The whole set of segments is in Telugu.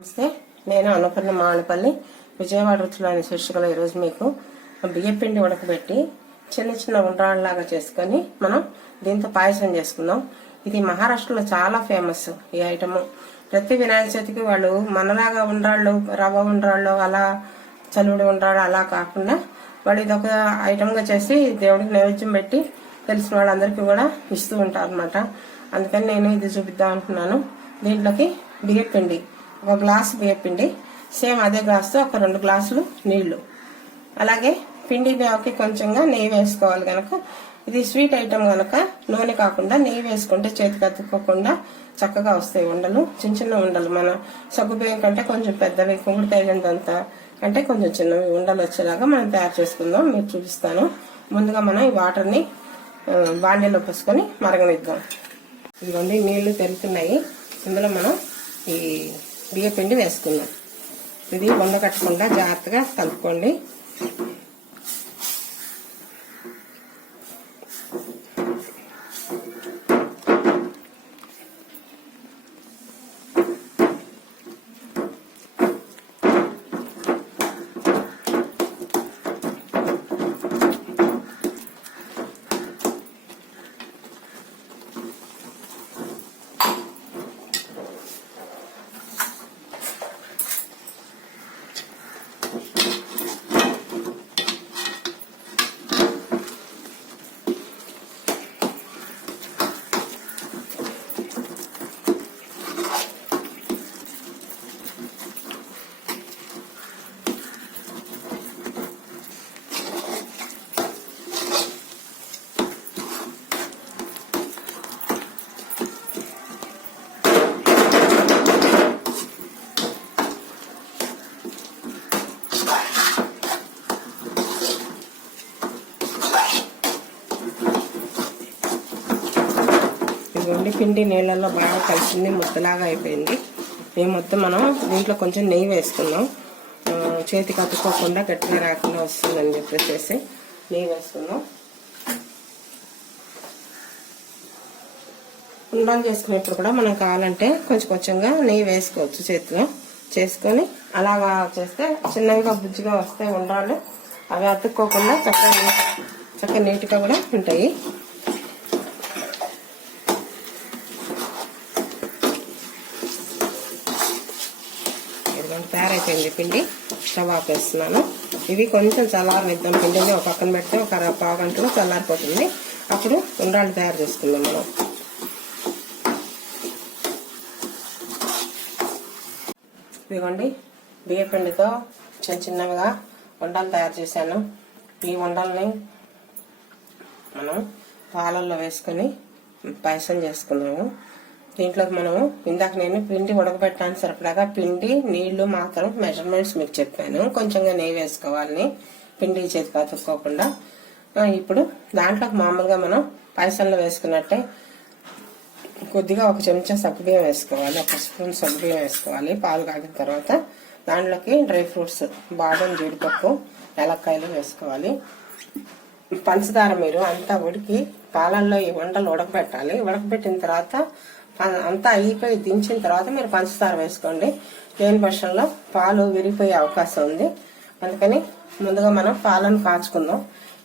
నమస్తే. నేను అన్నపూర్ణ మామిడిపల్లి విజయవాడ రుచులు అనే శీర్షికలో ఈరోజు మీకు బియ్యం పిండి ఉడకబెట్టి చిన్న చిన్న ఉండ్రాళ్ళలాగా చేసుకొని మనం దీంతో పాయసం చేసుకుందాం. ఇది మహారాష్ట్రలో చాలా ఫేమస్ ఈ ఐటమ్. ప్రతి వినాయక చవితికి వాళ్ళు మనలాగా ఉండ్రాళ్ళు రవ్వ ఉండ్రాళ్ళు అలా చలువుడి ఉండ్రాళ్ళు అలా కాకుండా వాళ్ళు ఇది ఒక ఐటమ్గా చేసి దేవుడికి నైవేద్యం పెట్టి తెలిసిన వాళ్ళందరికీ కూడా ఇస్తూ ఉంటారు అనమాట అందుకని నేను ఇది చూపిద్దాం అనుకున్నాను. దీంట్లోకి బియ్యం పిండి. ఒక గ్లాసు బియ్యపిండి సేమ్ అదే గ్లాస్తో ఒక రెండు గ్లాసులు నీళ్ళు. అలాగే పిండి పిండికి కొంచెంగా నెయ్యి వేసుకోవాలి కనుక ఇది స్వీట్ ఐటమ్ కనుక నూనె కాకుండా నెయ్యి వేసుకుంటే చేతికి అతుక్కోకుండా చక్కగా వస్తాయి ఉండలు. చిన్న చిన్న ఉండలు. మన సగ్గు బియ్యం కంటే కొంచెం పెద్దవి కుంగుడుకాయలంత కంటే కొంచెం చిన్నవి ఉండలు వచ్చేలాగా మనం తయారు చేసుకుందాం. మీకు చూపిస్తాను. ముందుగా మనం ఈ వాటర్ని బాండీలో పోసుకొని మరగనిద్దాం. ఇదిగోండి నీళ్ళు పెరుగుతున్నాయి ఇందులో మనం ఈ బియ్యపిండి పిండి ఇది వంద కట్టకుండా జాగ్రత్తగా కలుపుకోండి. ఇదిగోండి పిండి నీళ్ళల్లో బాగా కలిసింది ముద్దలాగా అయిపోయింది. ఈ మొత్తం మనం దీంట్లో కొంచెం నెయ్యి వేసుకున్నాం చేతికి అతుక్కోకుండా గట్టిగా రాకుండా వస్తుందని చెప్పేసి నెయ్యి వేసుకున్నాం ఉండాలు చేసుకునేప్పుడు కూడా మనం కావాలంటే కొంచెం కొంచెంగా నెయ్యి వేసుకోవచ్చు చేతిలో. చేసుకొని అలాగా చేస్తే చిన్నవిగా బుజ్జిగా వస్తాయి ఉండాలి. అవి అతుక్కోకుండా చక్కగా చక్కగా నీట్గా కూడా ఉంటాయి. అయిపోయింది పిండి. స్టవ్ ఆపేస్తున్నాను ఇవి కొంచెం చల్లారనిద్దాం. పిండిని ఒక పక్కన పెడితే ఒక అర పావు గంటలో చల్లారిపోతుంది. అప్పుడు ఉండ్రాళ్ళు తయారు చేసుకుందాం మనం. ఇదిగోండి బియ్యపిండితో చిన్న చిన్నవిగా వండలు తయారు చేశాను. ఈ వండల్ని మనం పాలల్లో వేసుకొని పాయసం చేసుకున్నాము దీంట్లోకి మనం ఇందాక నేను పిండి ఉడకబెట్టడానికి సరిపడాగా పిండి నీళ్ళు మాత్రం మెజర్మెంట్స్ మీకు చెప్పాను. కొంచెంగా నెయ్యి వేసుకోవాలని పిండి చేతి అతుక్కోకుండా ఇప్పుడు దాంట్లోకి మామూలుగా మనం పాయసంలో వేసుకున్నట్టే కొద్దిగా ఒక చెంచా సగ్గుబియ్యం వేసుకోవాలి. ఒక స్పూన్ సగ్గుబియ్యం వేసుకోవాలి. పాలు కాగిన తర్వాత దాంట్లోకి డ్రై ఫ్రూట్స్ బాదం జీడిపప్పు ఏలక్కాయలు వేసుకోవాలి. పంచదార మీరు అంతా ఉడికి పాలల్లో ఈ వంటలు ఉడకబెట్టాలి. ఉడకబెట్టిన తర్వాత అంతా అయిపోయి దించిన తర్వాత మీరు పంచదార వేసుకోండి. లేని పక్షంలో పాలు విరిగిపోయే అవకాశం ఉంది. అందుకని ముందుగా మనం పాలను కాచుకుందాం.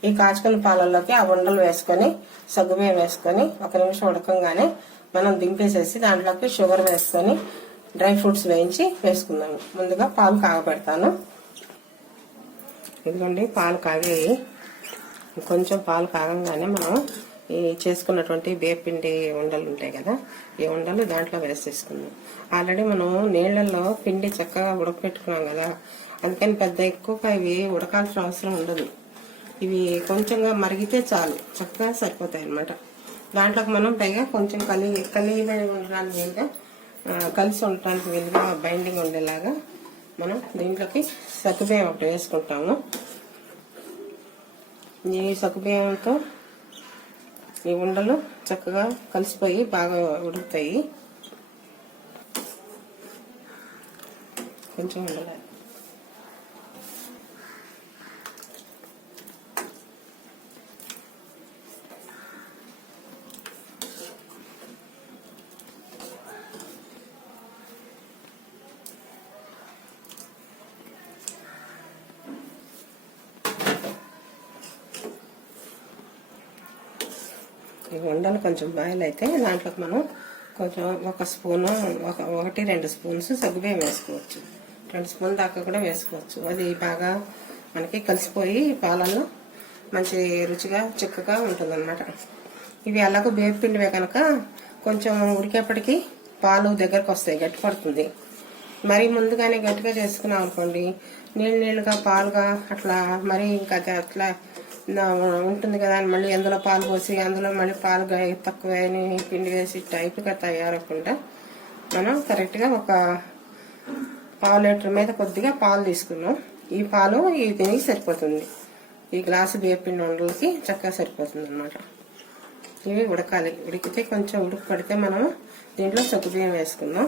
ఈ కాచుకున్న పాలల్లోకి ఆ ఉండలు వేసుకొని సగ్గుబియ్యం వేసుకొని ఒక నిమిషం ఉడకంగానే మనం దింపేసేసి దాంట్లోకి షుగర్ వేసుకొని డ్రై ఫ్రూట్స్ వేయించి వేసుకుందాము ముందుగా పాలు కాగబెడతాను. ఇదిగోండి పాలు కాగేవి కొంచెం పాలు కాగంగానే మనం ఈ చేసుకున్నటువంటి బేపిండి ఉండలు ఉంటాయి కదా ఈ ఉండలు దాంట్లో వేసేసుకుందాం. ఆల్రెడీ మనం నీళ్ళల్లో పిండి చక్కగా ఉడకపెట్టుకున్నాం కదా అందుకని పెద్ద ఎక్కువగా ఇవి ఉడకాల్సిన అవసరం ఉండదు. ఇవి కొంచెంగా మరిగితే చాలు చక్కగా సరిపోతాయి అన్నమాట. దాంట్లోకి మనం పైగా కొంచెం కలి కలిగి ఉండడానికి వీలుగా కలిసి ఉండటానికి వీలుగా బైండింగ్ ఉండేలాగా మనం దీంట్లోకి సగ్గుబియ్యం ఒకటి వేసుకుంటాము. ఈ సగ్గుబియ్యంతో ఈ ఉండలు చక్కగా కలిసిపోయి బాగా ఉడుకుతాయి. కొంచెం ఉండలేదు ఈ ఉండలు కొంచెం బాయిల్ అయితే దాంట్లోకి మనం కొంచెం ఒక స్పూను ఒక ఒకటి రెండు స్పూన్స్ సగ్గుబియ్యం వేసుకోవచ్చు. రెండు స్పూన్ దాకా కూడా వేసుకోవచ్చు. అది బాగా మనకి కలిసిపోయి పాలల్లో మంచి రుచిగా చిక్కగా ఉంటుందన్నమాట. ఇవి అలాగే పిండివే కనుక కొంచెం ఉడికేపటికి పాలు దగ్గరకు వస్తాయి గట్టి పడుతుంది. మరి ముందుగానే గట్టిగా చేసుకున్నాం అనుకోండి నీళ్ళు నీళ్ళుగా పాలుగా అట్లా మరి ఇంకా అది అట్లా ఉంటుంది కదా అని మళ్ళీ అందులో పాలు పోసి అందులో మళ్ళీ పాలు తక్కువ అని పిండి వేసి టైప్గా తయారకుండా మనం కరెక్ట్గా ఒక పావు లీటర్ మీద కొద్దిగా పాలు తీసుకున్నాం. ఈ పాలు ఈ దీనికి సరిపోతుంది. ఈ గ్లాసు బియ్యపిండి ఉండలకి చక్కగా సరిపోతుంది అనమాట ఇవి ఉడకాలి. ఉడికితే కొంచెం ఉడుకు పడితే మనం దీంట్లో సగ్గుబియ్యం వేసుకుందాం.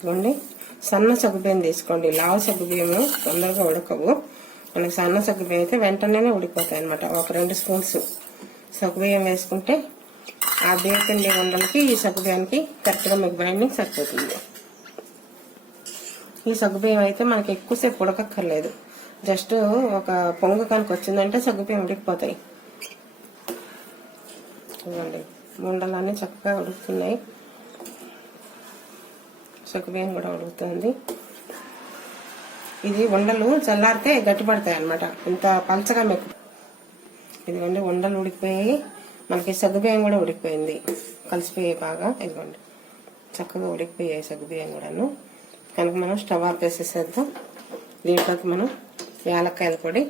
చూడండి సన్న సగ్గుబియ్యం తీసుకోండి. లావు సగ్గుబియ్యము తొందరగా ఉడకవు. మనకి సన్న సగ్గుబియ్యం అయితే వెంటనే ఉడికిపోతాయి అనమాట ఒక రెండు స్పూన్స్ సగ్గుబియ్యం వేసుకుంటే ఆ బియ్యపిండి ఉండలకి ఈ సగ్గుబియ్యానికి కరెక్ట్గా మీకు బైండింగ్ సరిపోతుంది. ఈ సగ్గుబియ్యం అయితే మనకి ఎక్కువసేపు ఉడకక్కర్లేదు. జస్ట్ ఒక పొంగు కనుక వచ్చిందంటే సగ్గుబియ్యం ఉడికిపోతాయి. చూడండి ముండలన్నీ చక్కగా ఉడుకుతున్నాయి. సగ్గుబియ్యం కూడా ఉడుకుతుంది. ఇది ఉండలు చల్లారితే గట్టిపడతాయి అన్నమాట. ఇంత పలచగా మెక్కు ఇదిగోండి ఉండలు ఉడికిపోయి మనకి సగ్గుబియ్యం కూడా ఉడికిపోయింది. కలిసిపోయాయి బాగా ఇదిగోండి. చక్కగా ఉడికిపోయాయి సగ్గుబియ్యం కూడాను. కనుక మనం స్టవ్ ఆఫ్ చేసేసేద్దాం. దీంట్లోకి మనం యాలక్కాయల పొడి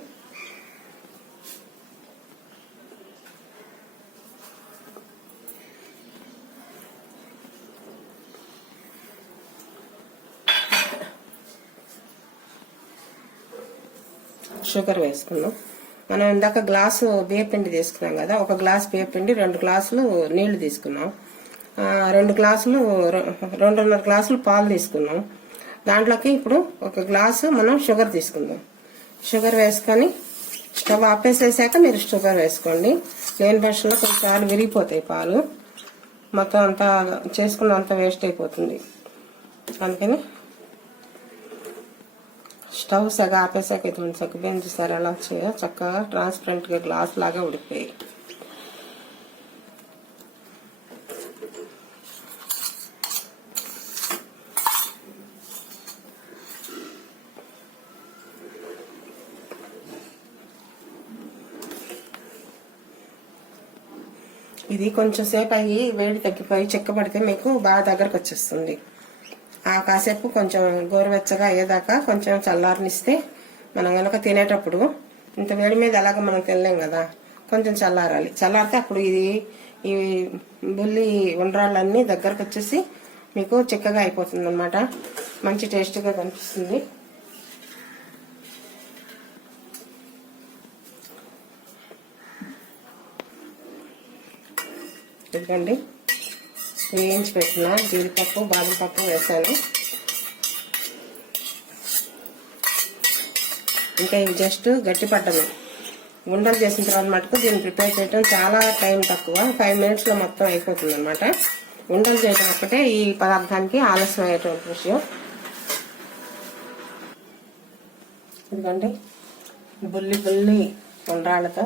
షుగర్ వేసుకున్నాం. మనం ఇందాక గ్లాసు బియ్యపిండి తీసుకున్నాం కదా ఒక గ్లాస్ బియ్యపిండి రెండు గ్లాసులు నీళ్ళు తీసుకున్నాం. రెండు గ్లాసులు రెండున్నర గ్లాసులు పాలు తీసుకున్నాం. దాంట్లోకి ఇప్పుడు ఒక గ్లాసు మనం షుగర్ తీసుకుందాం. షుగర్ వేసుకొని స్టవ్ ఆపేసేసాక మీరు షుగర్ వేసుకోండి. లేని పక్షంలో కొన్నిసార్లు విరిగిపోతాయి పాలు. మొత్తం అంతా చేసుకున్నంత వేస్ట్ అయిపోతుంది. అందుకని స్టవ్ సగ ఆపేసాక ఇటువంటి సగ్గుబియ్యం చూసారు? ఎలా వచ్చాయో చక్కగా ట్రాన్స్పరెంట్గా గ్లాస్ లాగా ఉడిపోయాయి ఇది కొంచెం సేపు అయ్యి వేడి తగ్గిపోయి చిక్కబడితే మీకు బాగా దగ్గరకు వచ్చేస్తుంది. కాసేపు కొంచెం గోరువెచ్చగా అయ్యేదాకా కొంచెం చల్లారనిస్తే మనం కనుక తినేటప్పుడు ఇంత వేడి మీద అలాగ మనం తినలేం కదా కొంచెం చల్లారాలి. చల్లారితే అప్పుడు ఇది ఈ బుల్లి ఉండ్రాళ్ళన్నీ దగ్గరకు వచ్చేసి మీకు చిక్కగా అయిపోతుంది అనమాట మంచి టేస్ట్గా కనిపిస్తుంది. ఇదిగండి. వేయించి పెట్టిన జీడిపప్పు బాదం పప్పు వేసాను. ఇంకా ఇవి జస్ట్ గట్టి పట్టమే. ఉండలు చేసిన తర్వాత మటుకు దీన్ని ప్రిపేర్ చేయడం చాలా టైం తక్కువ. ఫైవ్ మినిట్స్లో మొత్తం అయిపోతుంది అనమాట ఉండలు చేయడం ఒక్కటే ఈ పదార్థానికి ఆలస్యం అయ్యేటువంటి విషయం. ఎందుకంటే బుల్లి బుల్లి ఉండ్రాళ్ళతో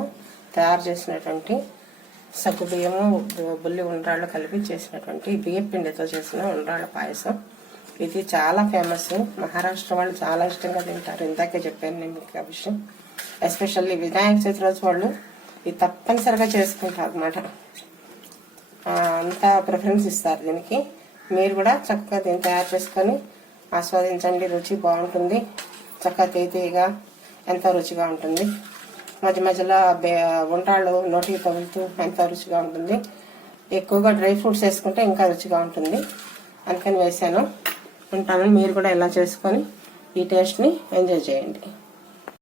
తయారు చేసినటువంటి సగ్గు బియ్యము బుల్లి ఉండ్రాళ్ళు కలిపి చేసినటువంటి బియ్యం పిండితో చేసిన ఉండ్రాళ్ళ పాయసం. ఇది చాలా ఫేమస్. మహారాష్ట్ర వాళ్ళు చాలా ఇష్టంగా తింటారు. ఇందాకే చెప్పాను నేను మీకు ఆ విషయం. ఎస్పెషల్లీ వినాయక చవితి రోజు వాళ్ళు ఇది తప్పనిసరిగా చేసుకుంటారు అనమాట అంత ప్రిఫరెన్స్ ఇస్తారు దీనికి. మీరు కూడా చక్కగా దీన్ని తయారు చేసుకొని ఆస్వాదించండి. రుచి బాగుంటుంది. చక్కగా తేతీగా ఎంతో రుచిగా ఉంటుంది. మధ్య మధ్యలో బే- వంటాళ్ళు నోటికి తగులుతూ ఎంత రుచిగా ఉంటుంది. ఎక్కువగా డ్రై ఫ్రూట్స్ వేసుకుంటే ఇంకా రుచిగా ఉంటుంది. అందుకని వేసాను. ఉంటాను. మీరు కూడా ఇలా చేసుకొని ఈ టేస్ట్ని ఎంజాయ్ చేయండి.